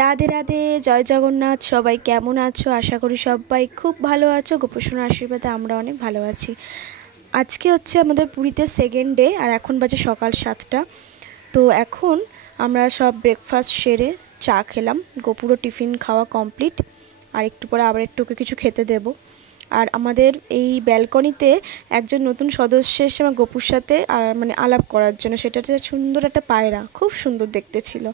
রাধে রাধে, জয় জগন্নাথ। সবাই কেমন আছো? আশা করি সবাই খুব ভালো আছো। গোপসোনার আশীর্বাদে আমরা অনেক ভালো আছি। আজকে হচ্ছে আমাদের পুরীতে সেকেন্ড ডে, আর এখন বাজে সকাল 7টা। তো এখন আমরা সব ব্রেকফাস্ট সেরে চা খেলাম। গোপুরও টিফিন খাওয়া কমপ্লিট, আর একটু পরে আবার একটু কিছু খেতে দেব। আর আমাদের এই ব্যালকনিতে একজন নতুন সদস্য এসে আমার গোপুর সাথে আলাপ করার জন্য। সেটা হচ্ছে সুন্দর একটা পায়রা, খুব সুন্দর দেখতে ছিল।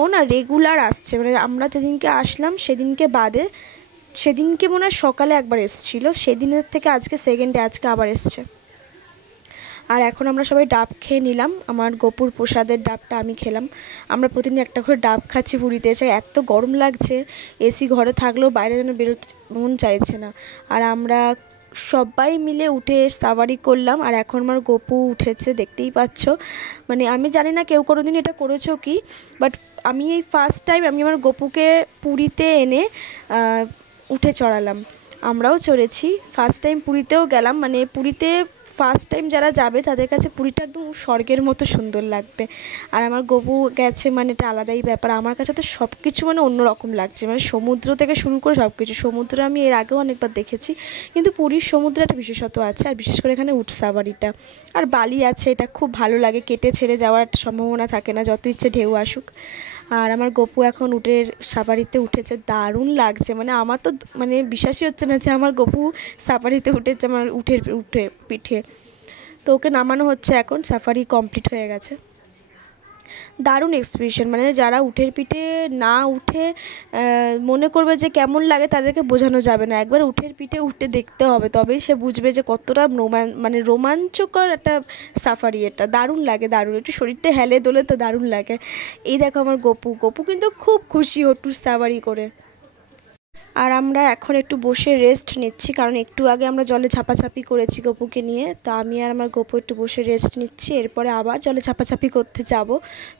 ও না রেগুলার আসছে, আমরা যেদিনকে আসলাম সেদিনকে বাদে, সেদিনকে মনে হয় সকালে একবার এসেছিলো, সেদিনের থেকে আজকে সেকেন্ড ডে, আজকে আবার এসছে। আর এখন আমরা সবাই ডাব খেয়ে নিলাম। আমার গোপুর প্রসাদের ডাবটা আমি খেলাম। আমরা প্রতিদিন একটা করে ডাব খাচ্ছি পুরীতে এসে। এত গরম লাগছে, এসি ঘরে থাকলেও বাইরে যেন বেরোতে মন চাইছে না। আর আমরা সবাই মিলে উঠে সাওয়ারি করলাম। আর এখন আমার গোপু উঠেছে, দেখতেই পাচ্ছ। আমি জানি না কেউ কোনোদিন এটা করেছো কি, বাট আমি এই ফার্স্ট টাইম আমি আমার গোপুকে পুরীতে এনে উঠে চড়ালাম। আমরাও চড়েছি, ফার্স্ট টাইম পুরীতেও গেলাম। পুরীতে ফার্স্ট টাইম যারা যাবে তাদের কাছে পুরীটা একদম স্বর্গের মতো সুন্দর লাগবে। আর আমার গোপু গেছে, এটা আলাদাই ব্যাপার। আমার কাছে তো সব কিছু অন্যরকম লাগছে। সমুদ্র থেকে শুরু করে সব কিছু। সমুদ্র আমি এর আগেও অনেকবার দেখেছি, কিন্তু পুরীর সমুদ্রে একটা বিশেষত্ব আছে, আর বিশেষ করে এখানে উট সাওয়ারিটা আর বালি আছে, এটা খুব ভালো লাগে। কেটে ছেড়ে যাওয়ার একটা সম্ভাবনা থাকে না, যত ইচ্ছে ঢেউ আসুক। আর আমার গোপু এখন উটের সাফারিতে উঠেছে, দারুণ লাগছে। আমার তো বিশ্বাসই হচ্ছে না যে আমার গোপু সাফারিতে উঠেছে, আমার উঠে পিঠে। তো ওকে নামানো হচ্ছে, এখন সাফারি কমপ্লিট হয়ে গেছে। দারুণ এক্সপিরিয়েন্স। যারা উটের পিঠে না উঠে মনে করবে যে কেমন লাগে, তাদেরকে বোঝানো যাবে না। একবার উটের পিঠে উঠে দেখতে হবে, তবেই সে বুঝবে যে কতটা রোমাঞ্চকর একটা সাফারি এটা। দারুণ লাগে, দারুণ। একটু শরীরটা হেলে দোলে তো দারুণ লাগে। এই দেখো আমার গোপু কিন্তু খুব খুশি উটের সাফারি করে। আর আমরা এখন একটু বসে রেস্ট নিচ্ছি, কারণ একটু আগে আমরা জলে ঝাপাঝাপি করেছি গোপুকে নিয়ে। তো আমি আর আমার গোপু একটু বসে রেস্ট নিচ্ছি, এরপরে আবার জলে ঝাপাঝাপি করতে যাব।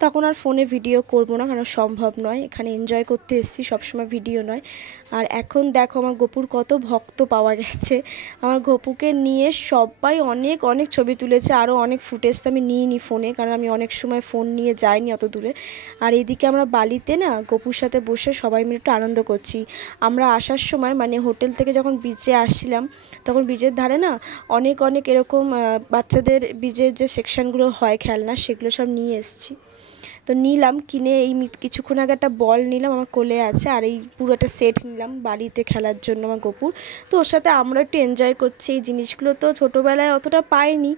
তখন আর ফোনে ভিডিও করব না, কারণ সম্ভব নয়। এখানে এনজয় করতে এসেছি, সবসময় ভিডিও নয়। আর এখন দেখো আমার গোপুর কত ভক্ত পাওয়া গেছে। আমার গোপুকে নিয়ে সবাই অনেক অনেক ছবি তুলেছে, আরও অনেক ফুটেজ তো আমি নিইনি ফোনে, কারণ আমি অনেক সময় ফোন নিয়ে যাইনি অত দূরে। আর এইদিকে আমরা বালিতে না গোপুর সাথে বসে সবাই মিলে একটু আনন্দ করছি। আমরা আসার সময় হোটেল থেকে যখন বিচে আসছিলাম, তখন বিচের ধারে না অনেক অনেক এরকম বাচ্চাদের বিচের যে সেকশানগুলো হয় খেলনা, সেগুলো সব নিয়ে এসেছি। তো নিলাম, কিনে এই কিছুক্ষণ আগে একটা বল নিলাম, আমার কোলে আছে। আর এই পুরো একটা সেট নিলাম বাড়িতে খেলার জন্য আমার গোপুর। তো ওর সাথে আমরা একটু এনজয় করছি। এই জিনিসগুলো তো ছোটোবেলায় অতটা পাইনি,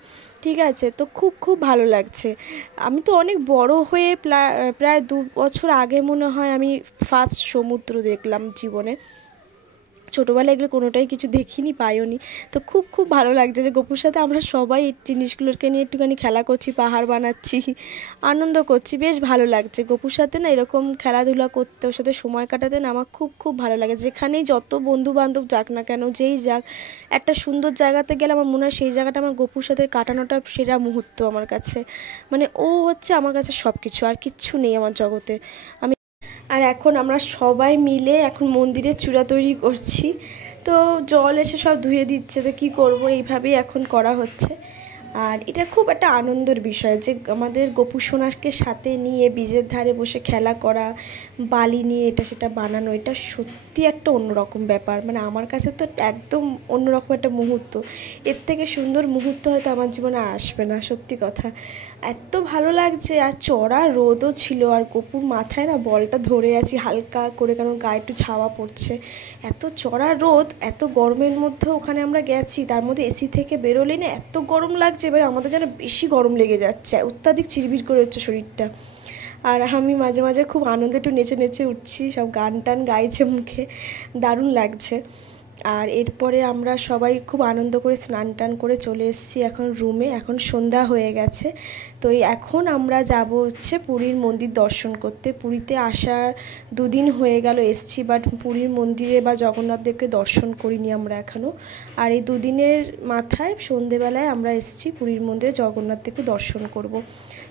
ঠিক আছে। তো খুব খুব ভালো লাগছে। আমি তো অনেক বড় হয়ে প্রায় 2 বছর আগে মনে হয় আমি ফার্স্ট সমুদ্র দেখলাম জীবনে। ছোটোবেলায় এগুলো কোনোটাই কিছু দেখিনি, পাইওনি। তো খুব খুব ভালো লাগছে যে গোপুর সাথে আমরা সবাই এই জিনিসগুলোকে নিয়ে একটুখানি খেলা করছি, পাহাড় বানাচ্ছি, আনন্দ করছি। বেশ ভালো লাগছে গোপুর সাথে না এরকম খেলাধুলা করতে, ওর সাথে সময় কাটাতে না আমার খুব খুব ভালো লাগে। যেখানেই যত বন্ধু বান্ধব যাক না কেন, যেই যাক, একটা সুন্দর জায়গাতে গেলে আমার মনে হয় সেই জায়গাটা আমার গোপুর সাথে কাটানোটা সেরা মুহূর্ত আমার কাছে। ও হচ্ছে আমার কাছে সব কিছু, আর কিচ্ছু নেই আমার জগতে। আর এখন আমরা সবাই মিলে এখন মন্দিরের চূড়া তৈরি করছি। তো জল এসে সব ধুয়ে দিচ্ছে, তো কী করবো, এইভাবেই এখন করা হচ্ছে। আর এটা খুব একটা আনন্দের বিষয় যে আমাদের গোপু সোনাকে সাথে নিয়ে বীজের ধারে বসে খেলা করা, বালি নিয়ে এটা সেটা বানানো, এটা সত্যি একটা অন্যরকম ব্যাপার। আমার কাছে তো একদম অন্যরকম একটা মুহূর্ত। এর থেকে সুন্দর মুহূর্ত হয়তো আমার জীবনে আসবে না, সত্যি কথা। এত ভালো লাগছে। আর চড়া রোদও ছিল, আর গোপুর মাথায় না বলটা ধরে আছি হালকা করে, কারণ গায়ে একটু ছাওয়া পড়ছে। এত চড়া রোদ, এত গরমের মধ্যে ওখানে আমরা গেছি, তার মধ্যে এসি থেকে বেরোলেই না এত গরম লাগছে। এবার আমাদের যেন বেশি গরম লেগে যাচ্ছে, অত্যাধিক চিরবির করে হচ্ছে শরীরটা। আর আমি মাঝে মাঝে খুব আনন্দে একটু নেচে নেচে উঠছি, সব গান টান গাইছে মুখে, দারুণ লাগছে। আর এরপরে আমরা সবাই খুব আনন্দ করে স্নান টান করে চলে এসেছি এখন রুমে। এখন সন্ধ্যা হয়ে গেছে। তো এখন আমরা যাব হচ্ছে পুরীর মন্দির দর্শন করতে। পুরীতে আসার 2 দিন হয়ে গেল এসছি, বাট পুরীর মন্দিরে বা জগন্নাথ দেবকে দর্শন করিনি আমরা এখনও। আর এই 2 দিনের মাথায় সন্ধেবেলায় আমরা এসছি পুরীর মন্দিরে জগন্নাথ দেবকে দর্শন করব।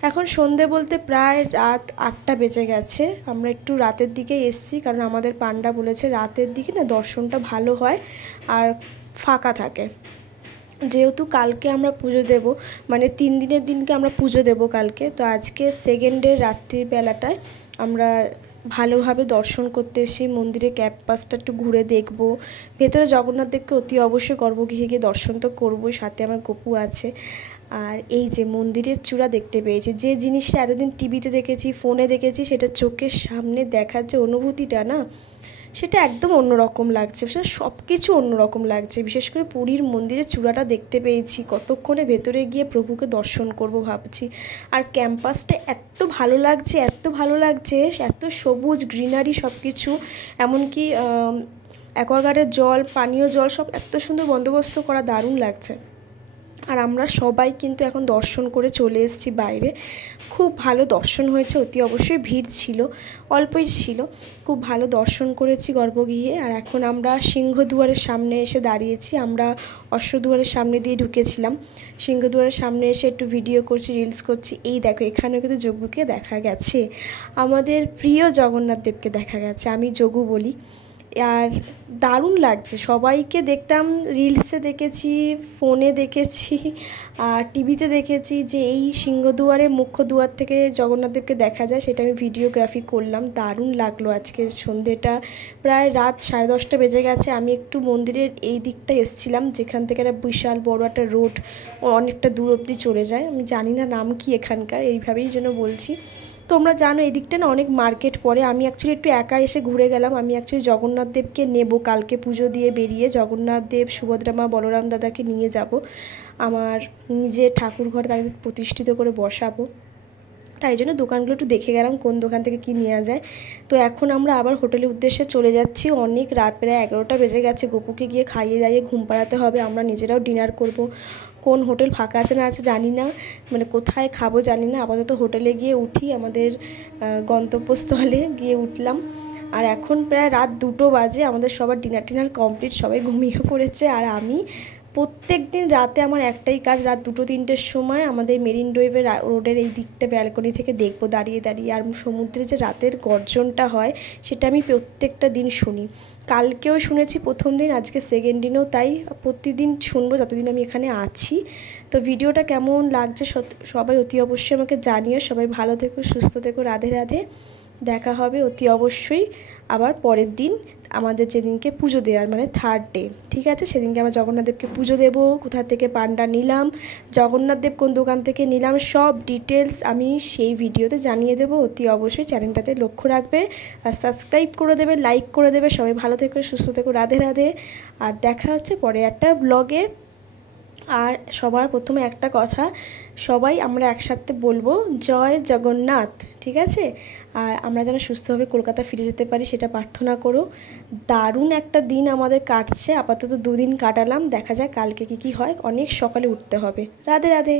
এখন সন্ধে বলতে প্রায় রাত 8টা বেজে গেছে। আমরা একটু রাতের দিকেই এসছি, কারণ আমাদের পান্ডা বলেছে রাতের দিকে না দর্শনটা ভালো হয় আর ফাঁকা থাকে। যেহেতু কালকে আমরা পুজো দেব, 3 দিনের দিনকে আমরা পুজো দেব কালকে। তো আজকে সেকেন্ড ডে রাত্রির বেলাটায় আমরা ভালোভাবে দর্শন করতে এসে মন্দিরের ক্যাম্পাসটা একটু ঘুরে দেখব। ভেতরে জগন্নাথ দেবকে অতি অবশ্যই গর্ভগৃহে গিয়ে দর্শন তো করবোই, সাথে আমার গপু আছে। আর এই যে মন্দিরের চূড়া দেখতে পেয়েছি, যে জিনিসটা এতদিন টিভিতে দেখেছি, ফোনে দেখেছি, সেটা চোখের সামনে দেখার যে অনুভূতিটা না, সেটা একদম অন্যরকম লাগছে, সেটা সব কিছু অন্যরকম লাগছে। বিশেষ করে পুরীর মন্দিরের চূড়াটা দেখতে পেয়েছি, কতক্ষণে ভেতরে গিয়ে প্রভুকে দর্শন করব ভাবছি। আর ক্যাম্পাসটা এত ভালো লাগছে, এত ভালো লাগছে, এত সবুজ গ্রিনারি সব কিছু, এমনকি অ্যাকোয়াগার্ডের জল, পানীয় জল সব এত সুন্দর বন্দোবস্ত করা, দারুণ লাগছে। আর আমরা সবাই কিন্তু এখন দর্শন করে চলে এসেছি বাইরে। খুব ভালো দর্শন হয়েছে, অতি অবশ্যই ভিড় ছিল, অল্পই ছিল, খুব ভালো দর্শন করেছি গর্ভগৃহে। আর এখন আমরা সিংহদুয়ারের সামনে এসে দাঁড়িয়েছি। আমরা অশ্বদুয়ারের সামনে দিয়ে ঢুকেছিলাম, সিংহদুয়ারের সামনে এসে একটু ভিডিও করছি, রিলস করছি। এই দেখো, এখানেও কিন্তু যোগুকে দেখা গেছে, আমাদের প্রিয় জগন্নাথ দেবকে দেখা গেছে, আমি যোগু বলি। আর দারুণ লাগছে, সবাইকে দেখতাম, রিলসে দেখেছি, ফোনে দেখেছি, আর টিভিতে দেখেছি যে এই সিংহদুয়ারে মুখ্য দুয়ার থেকে জগন্নাথদেবকে দেখা যায়, সেটা আমি ভিডিওগ্রাফি করলাম। দারুণ লাগলো আজকের সন্ধ্যেটা। প্রায় রাত 10:30 বেজে গেছে। আমি একটু মন্দিরের এই দিকটা এসেছিলাম, যেখান থেকে একটা বিশাল বড় একটা রোড অনেকটা দূর অবধি চলে যায়, আমি জানি না নাম কি এখানকার, এইভাবেই যেন বলছি। তোমরা জানো এই দিকটা না অনেক মার্কেট পড়ে। আমি অ্যাকচুয়ালি একটু একা এসে ঘুরে গেলাম। আমি অ্যাকচুয়ালি জগন্নাথ দেবকে নেব, কালকে পুজো দিয়ে বেরিয়ে জগন্নাথ দেব, সুভদ্রা মা, বলরাম দাদাকে নিয়ে যাব আমার নিজের ঠাকুর ঘরে, তাদের প্রতিষ্ঠিত করে বসাবো। তাই জন্য দোকানগুলো একটু দেখে গেলাম কোন দোকান থেকে কী নেওয়া যায়। তো এখন আমরা আবার হোটেলের উদ্দেশ্যে চলে যাচ্ছি। অনেক রাত, প্রায় 11টা বেজে গেছে। গপুকে গিয়ে খাইয়ে দাইয়ে ঘুম পাড়াতে হবে, আমরা নিজেরাও ডিনার করব। কোন হোটেল ফাঁকা আছে না আছে জানি না, মানে কোথায় খাবো জানি না। আপাতত হোটেলে গিয়ে উঠি, আমাদের গন্তব্যস্থলে গিয়ে উঠলাম। আর এখন প্রায় রাত 2টো বাজে, আমাদের সবার ডিনার কমপ্লিট, সবাই ঘুমিয়ে পড়েছে। আর আমি প্রত্যেক দিন রাতে আমার একটাই কাজ, রাত 2-3টের সময় আমাদের মেরিন ড্রাইভের রোডের এই দিকটা ব্যালকনি থেকে দেখবো দাঁড়িয়ে দাঁড়িয়ে। আর সমুদ্রে যে রাতের গর্জনটা হয়, সেটা আমি প্রত্যেকটা দিন শুনি। কালকেও শুনেছি প্রথম দিন, আজকে সেকেন্ড দিনও তাই, প্রতিদিন শুনবো যতদিন আমি এখানে আছি। তো ভিডিওটা কেমন লাগছে সবাই অতি অবশ্যই আমাকে জানিও। সবাই ভালো থেকো, সুস্থ থেকো, রাধে রাধে। দেখা হবে অতি অবশ্যই আবার পরের দিন, আমাদের যেদিনকে পুজো দেওয়ার মানে 3rd ডে, ঠিক আছে? সেদিনকে আমরা জগন্নাথদেবকে পুজো দেবো। কোথা থেকে পান্ডা নিলাম, জগন্নাথদেব কোন দোকান থেকে নিলাম, সব ডিটেলস আমি সেই ভিডিওতে জানিয়ে দেবো। অতি অবশ্যই চ্যানেলটাতে লক্ষ্য রাখবে আর সাবস্ক্রাইব করে দেবে, লাইক করে দেবে। সবাই ভালো থেকো, সুস্থ থেকো, রাধে রাধে। আর দেখা হচ্ছে পরে একটা ব্লগে। আর সবার প্রথমে একটা কথা, সবাই আমরা একসাথে বলবো জয় জগন্নাথ, ঠিক আছে? আর আমরা যেন সুস্থভাবে কলকাতা ফিরে যেতে পারি সেটা প্রার্থনা করো। দারুণ একটা দিন আমাদের কাটছে, আপাতত 2 দিন কাটালাম, দেখা যাক কালকে কী হয়। অনেক সকালে উঠতে হবে। রাধে রাধে।